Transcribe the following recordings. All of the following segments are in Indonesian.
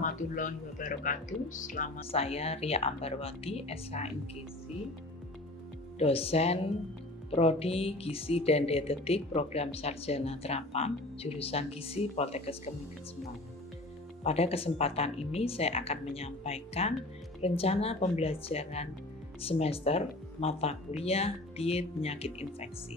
warahmatullahi wabarakatuh. Selamat, saya Ria Ambarwati, SHMGC, dosen Prodi Gizi dan Dietetik Program Sarjana Terapan, jurusan Gizi Poltekkes Kemengkes Semarang. Pada kesempatan ini saya akan menyampaikan rencana pembelajaran semester mata kuliah diet penyakit infeksi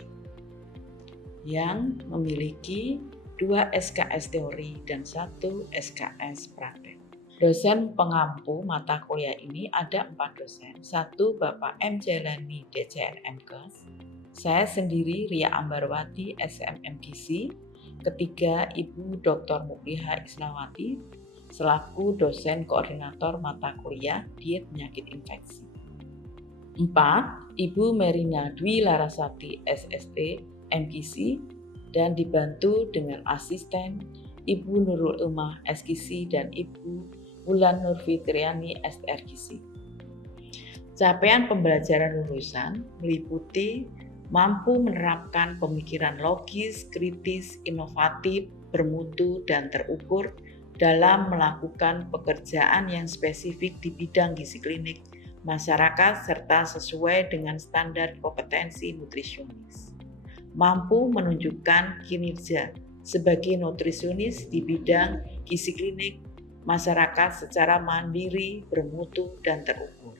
yang memiliki 2 SKS teori dan 1 SKS praktek. Dosen pengampu mata kuliah ini ada 4 dosen. 1 Bapak M. Jailani, DCRMKes. Saya sendiri Ria Ambarwati, SMMGC. Ketiga, Ibu Dr. Mukliha Isnawati selaku dosen koordinator mata kuliah diet penyakit infeksi. 4. Ibu Merina Dwi Larasati, SST, MGC, dan dibantu dengan asisten Ibu Nurul Umah, SGC, dan Ibu Wulan Nurfitriani, STRGC. Capaian pembelajaran lulusan meliputi mampu menerapkan pemikiran logis, kritis, inovatif, bermutu, dan terukur dalam melakukan pekerjaan yang spesifik di bidang gizi klinik masyarakat serta sesuai dengan standar kompetensi nutrisionis. Mampu menunjukkan kinerja sebagai nutrisionis di bidang gizi klinik masyarakat secara mandiri, bermutu, dan terukur.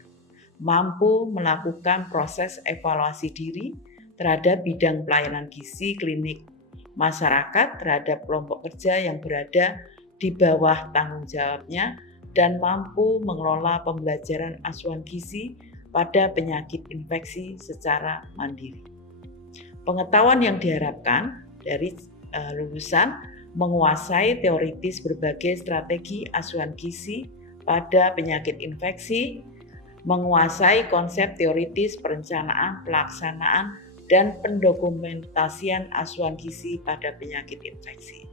Mampu melakukan proses evaluasi diri terhadap bidang pelayanan gizi klinik masyarakat terhadap kelompok kerja yang berada di bawah tanggung jawabnya dan mampu mengelola pembelajaran asuhan gizi pada penyakit infeksi secara mandiri. Pengetahuan yang diharapkan dari lulusan menguasai teoritis berbagai strategi asuhan gizi pada penyakit infeksi, menguasai konsep teoritis perencanaan, pelaksanaan, dan pendokumentasian asuhan gizi pada penyakit infeksi.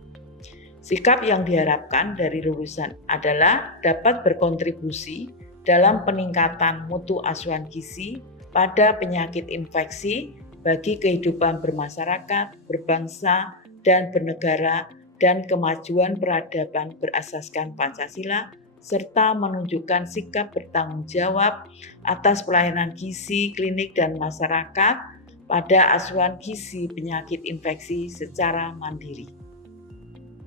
Sikap yang diharapkan dari lulusan adalah dapat berkontribusi dalam peningkatan mutu asuhan gizi pada penyakit infeksi bagi kehidupan bermasyarakat, berbangsa, dan bernegara, dan kemajuan peradaban berasaskan Pancasila, serta menunjukkan sikap bertanggung jawab atas pelayanan gizi klinik dan masyarakat pada asuhan gizi penyakit infeksi secara mandiri.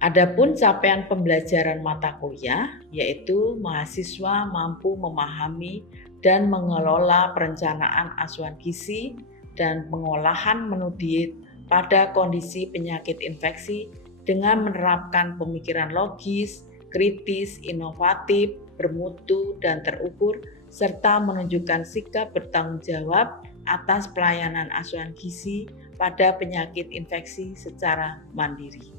Adapun capaian pembelajaran mata kuliah, yaitu mahasiswa mampu memahami dan mengelola perencanaan asuhan gizi dan pengolahan menu diet pada kondisi penyakit infeksi dengan menerapkan pemikiran logis, kritis, inovatif, bermutu, dan terukur, serta menunjukkan sikap bertanggung jawab atas pelayanan asuhan gizi pada penyakit infeksi secara mandiri.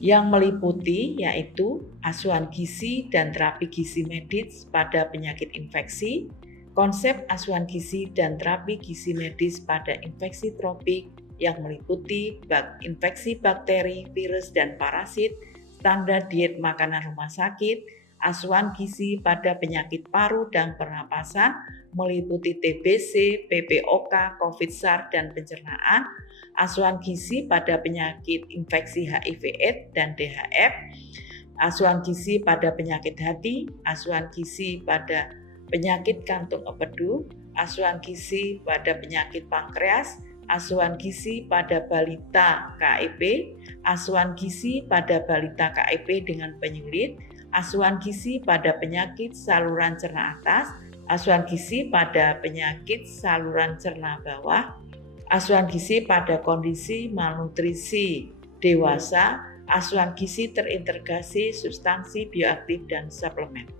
Yang meliputi yaitu asuhan gizi dan terapi gizi medis pada penyakit infeksi, konsep asuhan gizi dan terapi gizi medis pada infeksi tropik yang meliputi infeksi bakteri, virus, dan parasit, standar diet makanan rumah sakit, asuhan gizi pada penyakit paru dan pernapasan, meliputi TBC, PPOK, COVID, SARS, dan pencernaan, asuhan gizi pada penyakit infeksi HIV/AIDS dan DHF, asuhan gizi pada penyakit hati, asuhan gizi pada penyakit kantung empedu, asuhan gizi pada penyakit pankreas, asuhan gizi pada balita KIP, asuhan gizi pada balita KIP dengan penyulit, asuhan gizi pada penyakit saluran cerna atas, asuhan gizi pada penyakit saluran cerna bawah, asuhan gizi pada kondisi malnutrisi dewasa, asuhan gizi terintegrasi substansi bioaktif dan suplemen.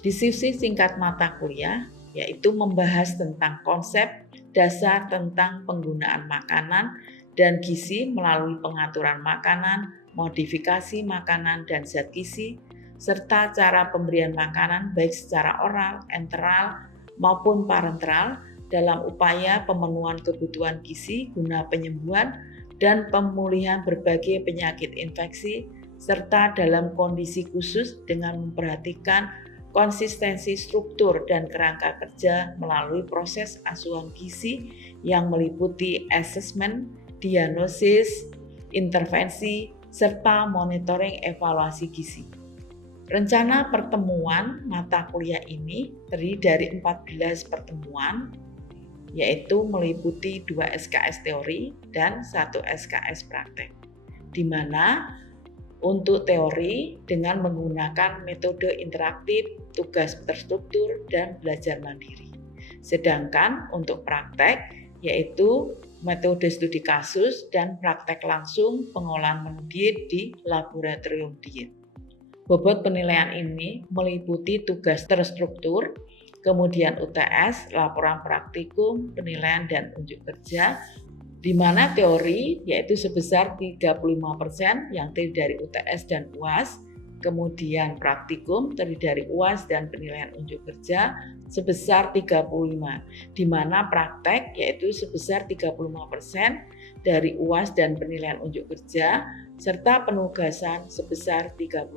Diskusi singkat mata kuliah yaitu membahas tentang konsep dasar tentang penggunaan makanan dan gizi melalui pengaturan makanan, modifikasi makanan dan zat gizi, serta cara pemberian makanan baik secara oral, enteral, maupun parenteral dalam upaya pemenuhan kebutuhan gizi guna penyembuhan dan pemulihan berbagai penyakit infeksi, serta dalam kondisi khusus dengan memperhatikan konsistensi struktur dan kerangka kerja melalui proses asuhan gizi yang meliputi asesmen, diagnosis, intervensi, serta monitoring evaluasi gizi. Rencana pertemuan mata kuliah ini terdiri dari 14 pertemuan, yaitu meliputi 2 SKS teori dan 1 SKS praktek, di mana untuk teori dengan menggunakan metode interaktif, tugas terstruktur, dan belajar mandiri. Sedangkan untuk praktek yaitu metode studi kasus dan praktek langsung pengolahan menu diet di laboratorium diet. Bobot penilaian ini meliputi tugas terstruktur, kemudian UTS, laporan praktikum, penilaian dan unjuk kerja, di mana teori yaitu sebesar 35% yang terdiri dari UTS dan UAS, kemudian praktikum terdiri dari UAS dan penilaian unjuk kerja sebesar 35%, di mana praktek yaitu sebesar 35% dari UAS dan penilaian unjuk kerja, serta penugasan sebesar 30%.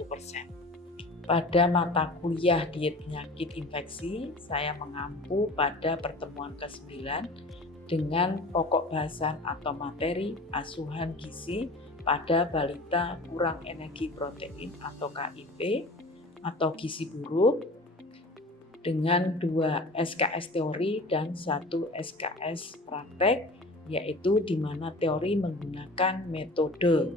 Pada mata kuliah diet penyakit infeksi, saya mengampu pada pertemuan ke-9 dengan pokok bahasan atau materi asuhan gizi pada balita kurang energi protein atau KIP atau gizi buruk dengan 2 SKS teori dan 1 SKS praktek, yaitu di mana teori menggunakan metode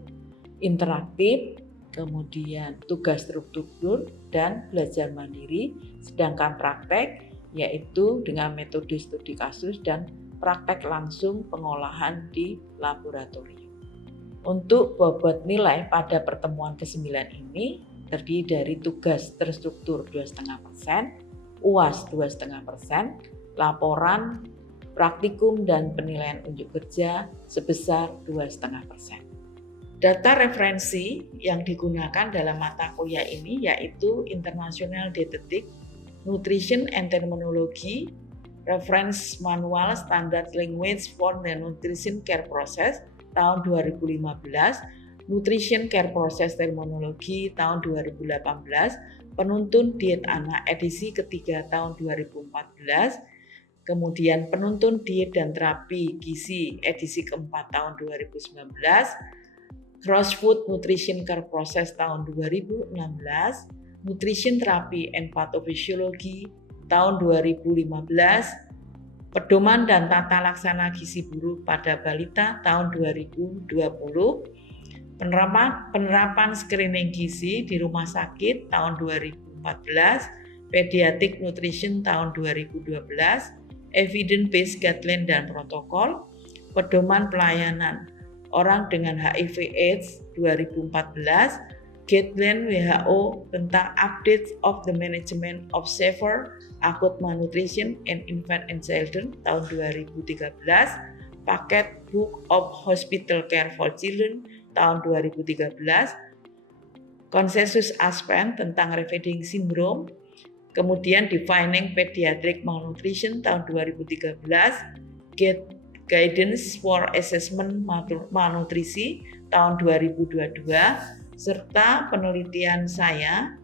interaktif, kemudian tugas struktur dan belajar mandiri, sedangkan praktek yaitu dengan metode studi kasus dan praktek langsung pengolahan di laboratorium. Untuk bobot nilai pada pertemuan ke-9 ini terdiri dari tugas terstruktur 2,5%, UAS 2,5%, laporan, praktikum dan penilaian unjuk kerja sebesar 2,5%. Data referensi yang digunakan dalam mata kuliah ini yaitu International Dietetic, Nutrition and Terminology, Reference Manual Standard Language for the Nutrition Care Process tahun 2015, Nutrition Care Process Terminology tahun 2018, Penuntun Diet Anak edisi ketiga tahun 2014, kemudian Penuntun Diet dan Terapi Gizi edisi keempat tahun 2019, Cross Food Nutrition Care Process tahun 2016, Nutrition Therapy and Pathophysiology tahun 2015, Pedoman dan Tata Laksana Gizi Buruk pada Balita tahun 2020, penerapan screening gizi di rumah sakit tahun 2014, Pediatric Nutrition tahun 2012, Evidence Based Guideline dan Protokol, Pedoman Pelayanan Orang dengan HIV/AIDS 2014, Guideline WHO tentang Updates of the Management of Severe Acute Malnutrition in Infant and Children tahun 2013, Paket Book of Hospital Care for Children tahun 2013, Konsensus Aspen tentang Refeeding Syndrome, kemudian Defining Pediatric Malnutrition tahun 2013, Guidance for Assessment Malnutrisi tahun 2022, serta penelitian saya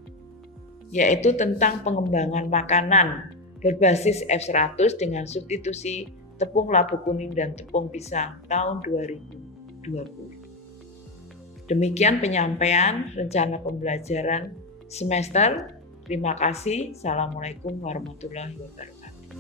yaitu tentang pengembangan makanan berbasis F100 dengan substitusi tepung labu kuning dan tepung pisang tahun 2020. Demikian penyampaian rencana pembelajaran semester. Terima kasih. Assalamualaikum warahmatullahi wabarakatuh.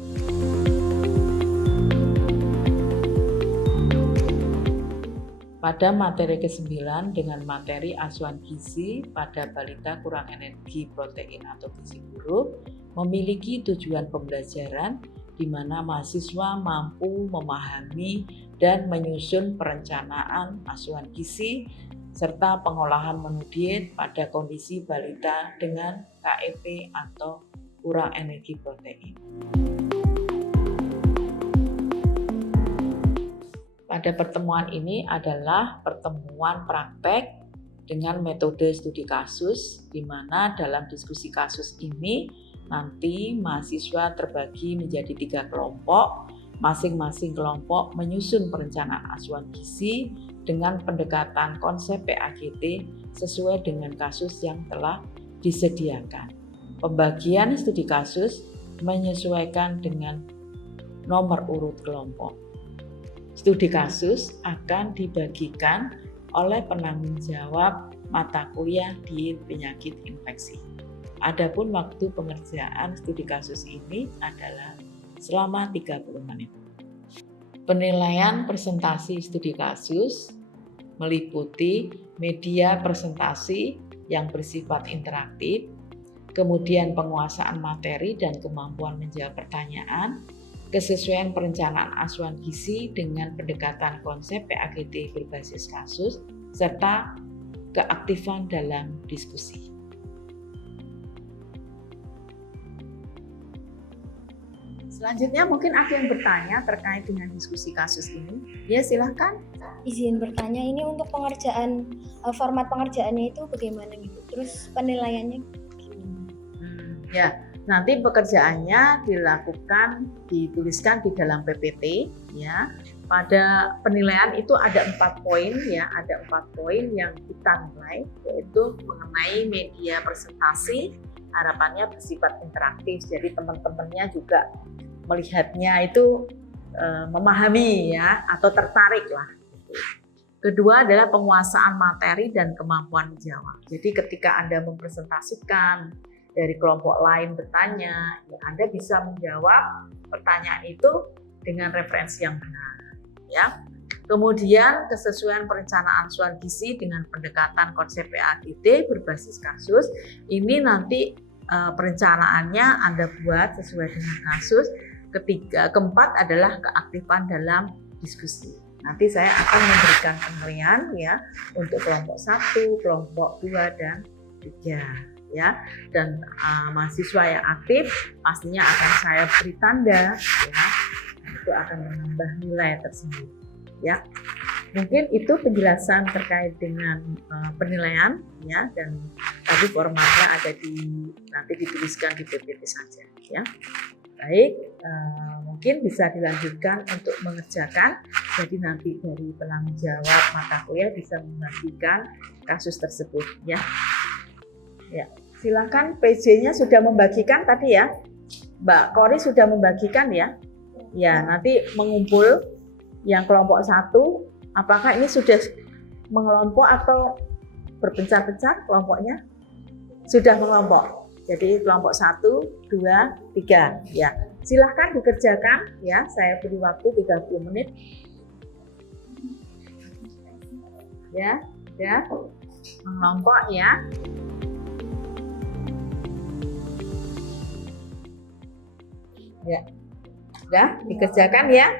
Pada materi ke-9 dengan materi asuhan gizi pada balita kurang energi protein atau gizi buruk memiliki tujuan pembelajaran di mana mahasiswa mampu memahami dan menyusun perencanaan asuhan gizi serta pengolahan menu diet pada kondisi balita dengan KEP atau kurang energi protein. Pada pertemuan ini adalah pertemuan praktek dengan metode studi kasus, di mana dalam diskusi kasus ini nanti mahasiswa terbagi menjadi 3 kelompok. Masing-masing kelompok menyusun perencanaan asuhan gizi dengan pendekatan konsep PAGT sesuai dengan kasus yang telah disediakan. Pembagian studi kasus menyesuaikan dengan nomor urut kelompok. Studi kasus akan dibagikan oleh penanggung jawab mata kuliah diet penyakit infeksi. Adapun waktu pengerjaan studi kasus ini adalah selama 30 menit. Penilaian presentasi studi kasus meliputi media presentasi yang bersifat interaktif, kemudian penguasaan materi dan kemampuan menjawab pertanyaan, kesesuaian perencanaan asuhan gizi dengan pendekatan konsep PAGT berbasis kasus, serta keaktifan dalam diskusi. Selanjutnya mungkin ada yang bertanya terkait dengan diskusi kasus ini. Ya, silahkan. Izin bertanya, ini untuk pengerjaan, format pengerjaannya itu bagaimana gitu? Terus penilaiannya gimana? Ya, nanti pekerjaannya dituliskan di dalam PPT ya. Pada penilaian itu ada 4 poin ya, ada 4 poin yang kita nilai, yaitu mengenai media presentasi, harapannya bersifat interaktif, jadi teman-temannya juga melihatnya itu memahami ya, atau tertarik lah. Kedua adalah penguasaan materi dan kemampuan menjawab. Jadi ketika Anda mempresentasikan, dari kelompok lain bertanya, ya Anda bisa menjawab pertanyaan itu dengan referensi yang benar. Ya. Kemudian kesesuaian perencanaan asuhan gizi dengan pendekatan konsep PAGT berbasis kasus. Ini nanti perencanaannya Anda buat sesuai dengan kasus. Keempat adalah keaktifan dalam diskusi. Nanti saya akan memberikan penilaian ya untuk kelompok 1, kelompok 2 dan 3 ya. Dan mahasiswa yang aktif pastinya akan saya beri tanda ya. Itu akan menambah nilai tersebut ya. Mungkin itu penjelasan terkait dengan penilaian ya, dan tadi formatnya ada nanti dituliskan di PPT saja ya. Baik, mungkin bisa dilanjutkan untuk mengerjakan. Jadi nanti dari penanggung jawab mata kuliah bisa membagikan kasus tersebut ya. Ya, silakan PJ-nya sudah membagikan tadi ya. Mbak Kori sudah membagikan ya. Ya, nanti mengumpul yang kelompok 1, apakah ini sudah mengelompok atau berpencar-pencar kelompoknya? Sudah mengelompok. Jadi kelompok 1, 2, 3 ya. Silahkan dikerjakan ya. Saya beri waktu 30 menit. Ya, mengelompok ya. Ya. Sudah dikerjakan ya.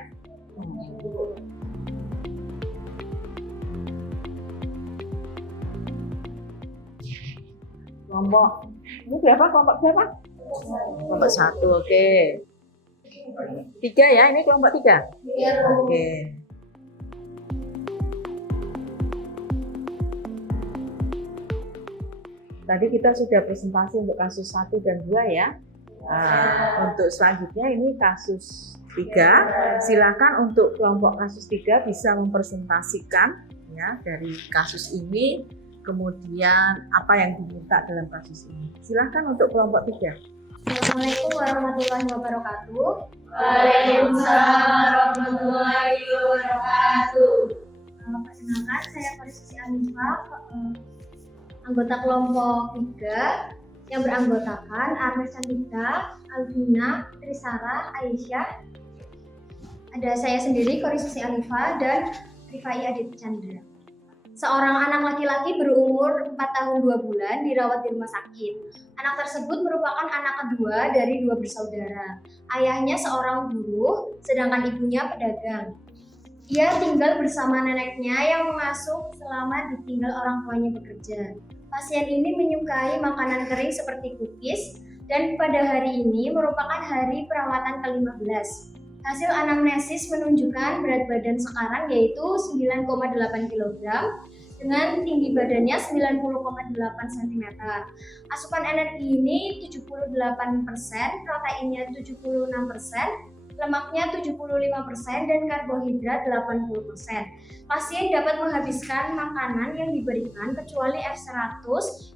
Kelompok ini berapa? Kelompok berapa? Kelompok 1, oke. 3 ya, ini kelompok 3? Iya. Oke. Tadi kita sudah presentasi untuk kasus 1 dan 2 ya. Untuk selanjutnya ini kasus 3. Silakan untuk kelompok kasus 3 bisa mempresentasikan ya dari kasus ini, kemudian apa yang diminta dalam kasus ini. Silakan untuk kelompok 3. Assalamualaikum warahmatullahi wabarakatuh. Waalaikumsalam warahmatullahi wabarakatuh. Perkenalkan, saya Korisisi Anifa, anggota kelompok 3 yang beranggotakan Arnes Cantika, Alvina, Trisara, Aisyah. Ada saya sendiri, Korisisi Anifa, dan Rifai Adit Chandra. Seorang anak laki-laki berumur 4 tahun 2 bulan dirawat di rumah sakit. Anak tersebut merupakan anak kedua dari 2 bersaudara. Ayahnya seorang buruh, sedangkan ibunya pedagang. Ia tinggal bersama neneknya yang mengasuh selama ditinggal orang tuanya bekerja. Pasien ini menyukai makanan kering seperti cookies dan pada hari ini merupakan hari perawatan ke-15. Hasil anamnesis menunjukkan berat badan sekarang yaitu 9,8 kg dengan tinggi badannya 90,8 cm. Asupan energi ini 78%, proteinnya 76%, lemaknya 75% dan karbohidrat 80%. Pasien dapat menghabiskan makanan yang diberikan kecuali F100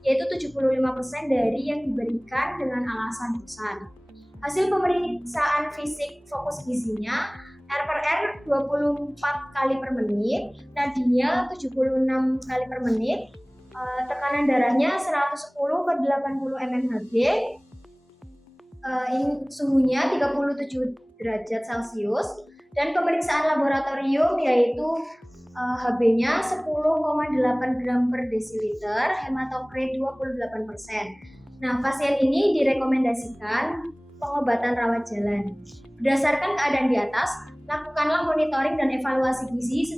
yaitu 75% dari yang diberikan dengan alasan bosan. Hasil pemeriksaan fisik fokus gizinya R/R 24 kali per menit, nadinya 76 kali per menit, tekanan darahnya 110 per 80 mmHg, suhunya 37 derajat Celcius, dan pemeriksaan laboratorium yaitu Hb-nya 10,8 gram per desiliter, hematokrit 28%. Nah, pasien ini direkomendasikan pengobatan rawat jalan. Berdasarkan keadaan di atas, lakukanlah monitoring dan evaluasi gizi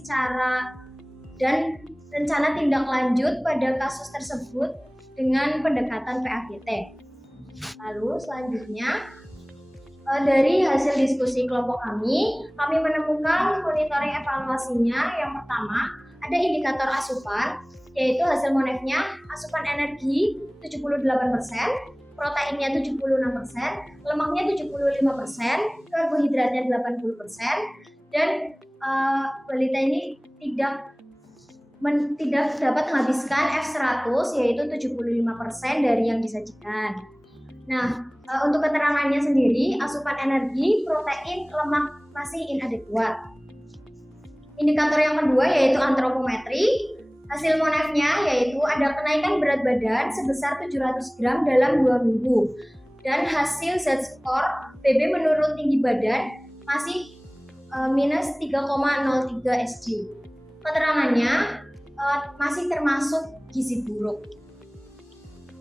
dan rencana tindak lanjut pada kasus tersebut dengan pendekatan PAGT. Lalu selanjutnya, dari hasil diskusi kelompok kami menemukan monitoring evaluasinya. Yang pertama, ada indikator asupan, yaitu hasil monefnya asupan energi 78%, proteinnya 76%, lemaknya 75%, karbohidratnya 80%, dan balita ini tidak dapat menghabiskan F100, yaitu 75% dari yang disajikan. Nah, untuk keterangannya sendiri, asupan energi, protein, lemak masih inadequat. Indikator yang kedua yaitu antropometri. Hasil monefnya yaitu ada kenaikan berat badan sebesar 700 gram dalam 2 minggu. Dan hasil Z-score BB menurut tinggi badan masih minus 3,03 SG. Keterangannya masih termasuk gizi buruk.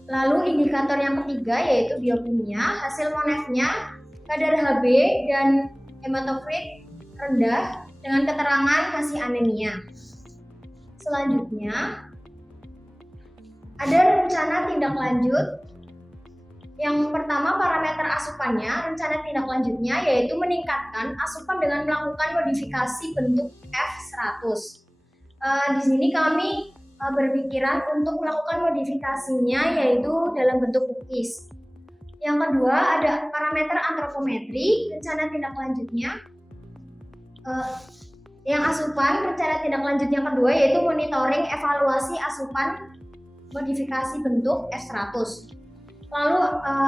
Lalu indikator yang ketiga yaitu biokimia. Hasil monefnya kadar Hb dan hematokrit rendah dengan keterangan masih anemia. Selanjutnya ada rencana tindak lanjut. Yang pertama, parameter asupannya, rencana tindak lanjutnya yaitu meningkatkan asupan dengan melakukan modifikasi bentuk F100. Di sini kami berpikiran untuk melakukan modifikasinya yaitu dalam bentuk cookies. Yang kedua ada parameter antropometri. Rencana tindak lanjutnya yang asupan, rencana tindak lanjut yang kedua yaitu monitoring evaluasi asupan modifikasi bentuk F100. Lalu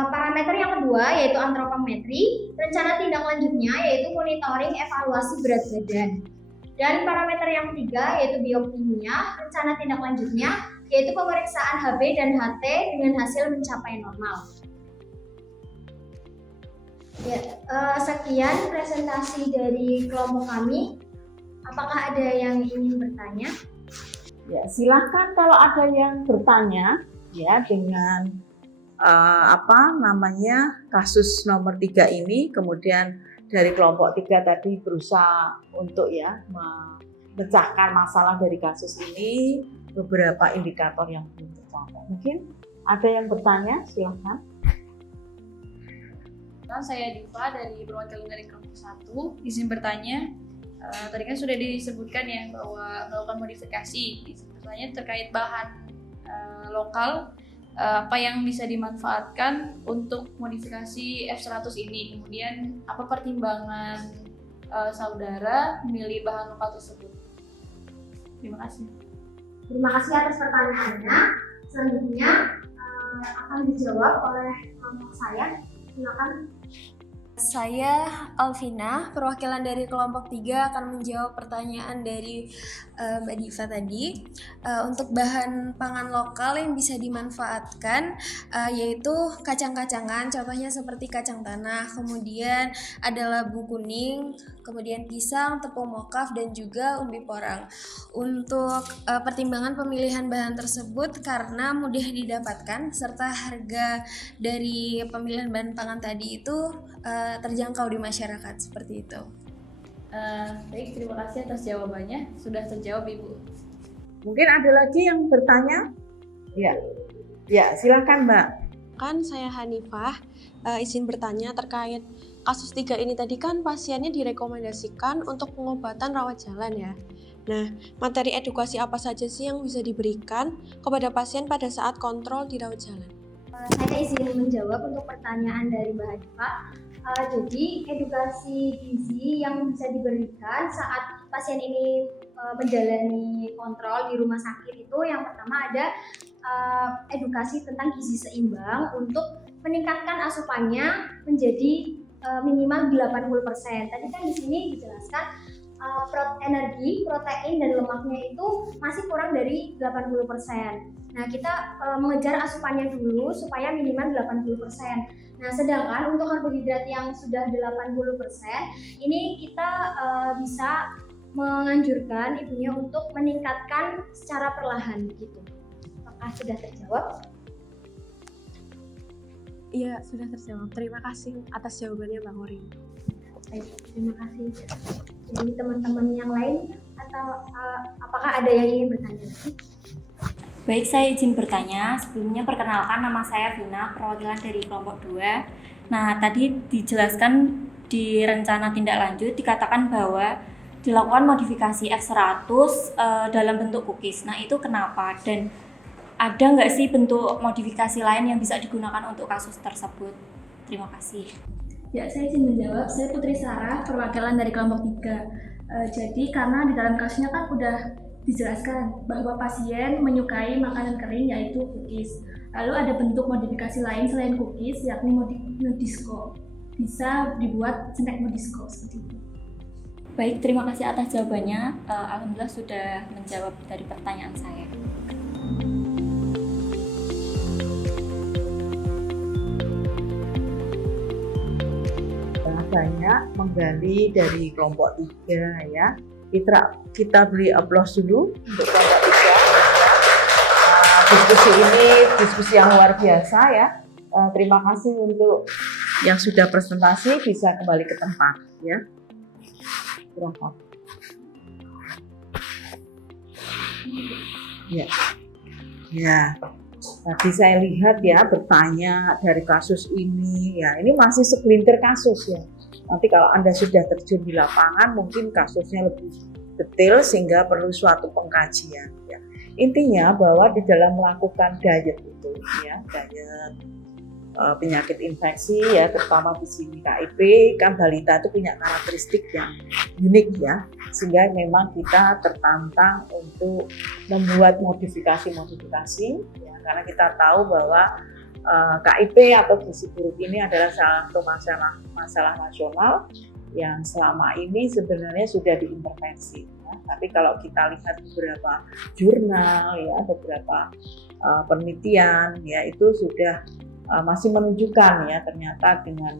parameter yang kedua yaitu antropometri. Rencana tindak lanjutnya yaitu monitoring evaluasi berat badan. Dan parameter yang ketiga yaitu biokimia. Rencana tindak lanjutnya yaitu pemeriksaan Hb dan HT dengan hasil mencapai normal. Ya, sekian presentasi dari kelompok kami. Apakah ada yang ingin bertanya? Ya, silakan kalau ada yang bertanya ya dengan kasus nomor 3 ini, kemudian dari kelompok 3 tadi berusaha untuk memecahkan masalah dari kasus ini, beberapa indikator yang belum tercapai. Mungkin ada yang bertanya, silakan. Saya Diva dari perwakilan dari kelompok 1. Izin bertanya, tadi kan sudah disebutkan ya bahwa melakukan modifikasi. Misalnya terkait bahan lokal, apa yang bisa dimanfaatkan untuk modifikasi F100 ini, kemudian apa pertimbangan saudara memilih bahan lokal tersebut? Terima kasih. Terima kasih atas pertanyaannya. Selanjutnya akan dijawab oleh kelompok saya. Silakan. Saya Alvina, perwakilan dari kelompok 3 akan menjawab pertanyaan dari Mbak Diva tadi. Untuk bahan pangan lokal yang bisa dimanfaatkan yaitu kacang-kacangan, contohnya seperti kacang tanah, kemudian ada labu kuning, kemudian pisang, tepung mokaf, dan juga umbi porang. Untuk pertimbangan pemilihan bahan tersebut karena mudah didapatkan serta harga dari pemilihan bahan pangan tadi itu terjangkau di masyarakat, seperti itu. Baik, terima kasih atas jawabannya. Sudah terjawab, Ibu. Mungkin ada lagi yang bertanya? Ya, silakan Mbak. Kan saya Hanifah, izin bertanya terkait kasus 3 ini tadi kan pasiennya direkomendasikan untuk pengobatan rawat jalan ya. Nah, materi edukasi apa saja sih yang bisa diberikan kepada pasien pada saat kontrol di rawat jalan? Saya izin menjawab untuk pertanyaan dari Mbak Hanifah. Jadi edukasi gizi yang bisa diberikan saat pasien ini menjalani kontrol di rumah sakit itu yang pertama ada edukasi tentang gizi seimbang untuk meningkatkan asupannya menjadi minimal 80%. Tadi kan di sini dijelaskan energi, protein, dan lemaknya itu masih kurang dari 80%. Nah, kita mengejar asupannya dulu supaya minimal 80%. Nah, sedangkan untuk karbohidrat yang sudah 80%, ini kita bisa menganjurkan ibunya untuk meningkatkan secara perlahan gitu. Apakah sudah terjawab? Iya, sudah terjawab. Terima kasih atas jawabannya Bang Orin. Baik, terima kasih. Jadi teman-teman yang lain atau apakah ada yang ingin bertanya lagi? Baik, saya izin bertanya. Sebelumnya perkenalkan, nama saya Vina, perwakilan dari kelompok 2. Nah, tadi dijelaskan di rencana tindak lanjut dikatakan bahwa dilakukan modifikasi F100 dalam bentuk cookies. Nah, itu kenapa? Dan ada nggak sih bentuk modifikasi lain yang bisa digunakan untuk kasus tersebut? Terima kasih. Ya, saya izin menjawab. Saya Putri Sarah, perwakilan dari kelompok 3. Jadi karena di dalam kasusnya kan udah dijelaskan bahwa pasien menyukai makanan kering yaitu cookies. Lalu ada bentuk modifikasi lain selain cookies yakni Nudisco. Bisa dibuat snack Nudisco seperti itu. Baik, terima kasih atas jawabannya. Alhamdulillah sudah menjawab dari pertanyaan saya. Banyak menggali dari kelompok 3 ya. Kita beri aplaus dulu untuk kelompok 3. Diskusi ini diskusi yang luar biasa ya. Terima kasih untuk yang sudah presentasi, bisa kembali ke tempat ya. Silakan. Ya. Tadi saya lihat ya bertanya dari kasus ini ya, ini masih segelintir kasus ya. Nanti kalau Anda sudah terjun di lapangan mungkin kasusnya lebih detail sehingga perlu suatu pengkajian ya. Intinya bahwa di dalam melakukan diet itu ya, diet penyakit infeksi ya, terutama di sini KIP kan balita itu punya karakteristik yang unik ya, sehingga memang kita tertantang untuk membuat modifikasi ya, karena kita tahu bahwa KIP atau gizi buruk ini adalah salah satu masalah nasional yang selama ini sebenarnya sudah diintervensi ya. Tapi kalau kita lihat beberapa jurnal ya, beberapa penelitian ya, itu sudah masih menunjukkan ya, ternyata dengan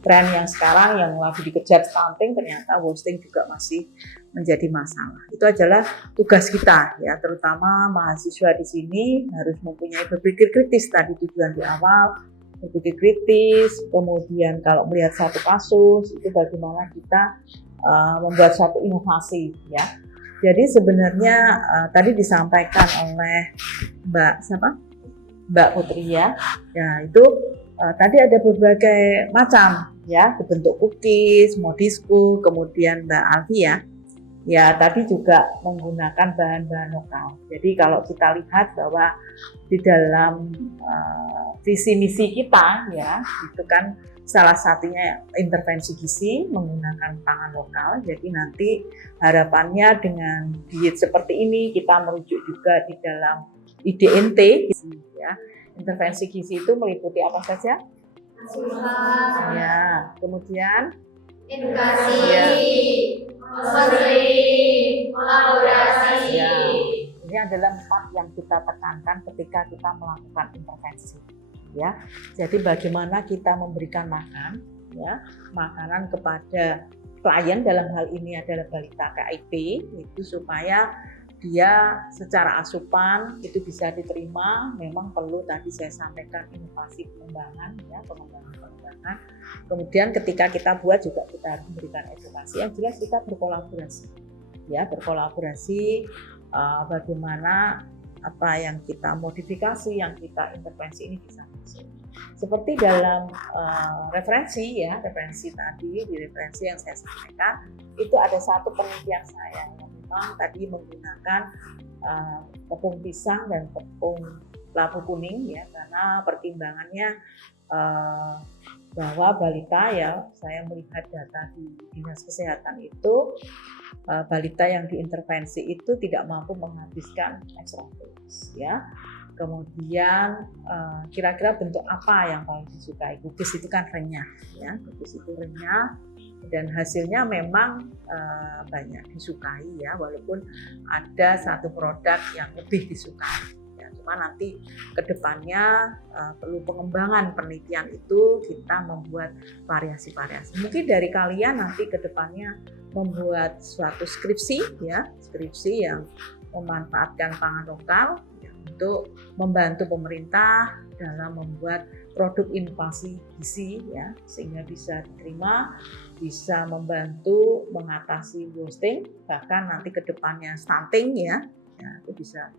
tren yang sekarang yang lagi dikejar stunting, ternyata wasting juga masih menjadi masalah. Itu adalah tugas kita ya, terutama mahasiswa di sini harus mempunyai berpikir kritis, tadi tujuan di awal, berpikir kritis, kemudian kalau melihat satu kasus itu bagaimana kita membuat satu inovasi ya. Jadi sebenarnya tadi disampaikan oleh Mbak Putri ya, itu tadi ada berbagai macam ya, bentuk cookies, Nudisco, kemudian Mbak Alfi ya tadi juga menggunakan bahan-bahan lokal. Jadi kalau kita lihat bahwa di dalam visi misi kita ya, itu kan salah satunya intervensi gizi menggunakan pangan lokal. Jadi nanti harapannya dengan diet seperti ini kita merujuk juga di dalam IDNT ya. Intervensi gizi itu meliputi apa saja? Asupan, Ya, kemudian edukasi, ya, konseling, kolaborasi. ya. Ini adalah 4 yang kita tekankan ketika kita melakukan intervensi. Ya, jadi bagaimana kita memberikan makanan kepada klien, dalam hal ini adalah balita KIP, itu supaya dia secara asupan itu bisa diterima. Memang perlu tadi saya sampaikan inovasi pengembangan ya, pengembangan. Kemudian ketika kita buat juga kita harus memberikan edukasi. Yang jelas kita berkolaborasi bagaimana apa yang kita modifikasi, yang kita intervensi ini bisa masuk. Seperti dalam referensi tadi, di referensi yang saya sampaikan, itu ada satu penelitian saya yang memang tadi menggunakan tepung pisang dan tepung labu kuning ya, karena pertimbangannya bahwa balita ya, saya melihat data di Dinas Kesehatan itu balita yang diintervensi itu tidak mampu menghabiskan extra dose ya. Kemudian kira-kira bentuk apa yang paling disukai? Cookies itu kan renyah ya, cookies itu renyah. dan hasilnya memang banyak disukai ya, walaupun ada satu produk yang lebih disukai ya, cuma nanti kedepannya perlu pengembangan penelitian itu, kita membuat variasi-variasi. Mungkin dari kalian nanti kedepannya membuat suatu skripsi ya, skripsi yang memanfaatkan pangan lokal ya, untuk membantu pemerintah dalam membuat produk inovasi gizi ya, sehingga bisa diterima, bisa membantu mengatasi wasting, bahkan nanti ke depannya stunting ya, itu bisa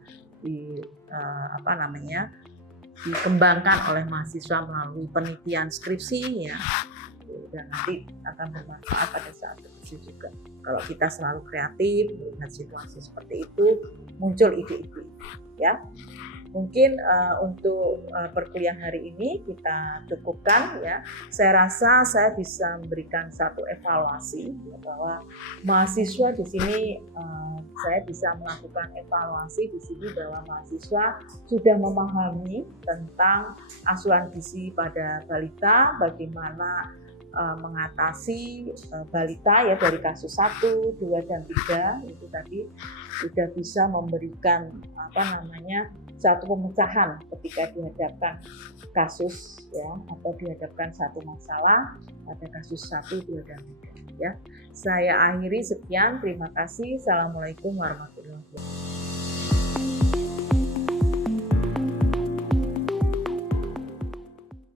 dikembangkan oleh mahasiswa melalui penelitian skripsi ya, dan nanti akan bermanfaat pada saat itu juga. Kalau kita selalu kreatif melihat situasi seperti itu, muncul ide-ide ya. Mungkin untuk perkuliahan hari ini kita cukupkan ya. Saya rasa saya bisa memberikan satu evaluasi ya, bahwa mahasiswa di sini saya bisa melakukan evaluasi di sini bahwa mahasiswa sudah memahami tentang asuhan gizi pada balita, bagaimana mengatasi balita ya dari kasus 1, 2, dan 3 itu tadi sudah bisa memberikan satu pemecahan ketika dihadapkan kasus ya, atau dihadapkan satu masalah pada kasus 1, 2, dan 3 ya. Saya akhiri sekian, terima kasih. Assalamualaikum warahmatullahi wabarakatuh.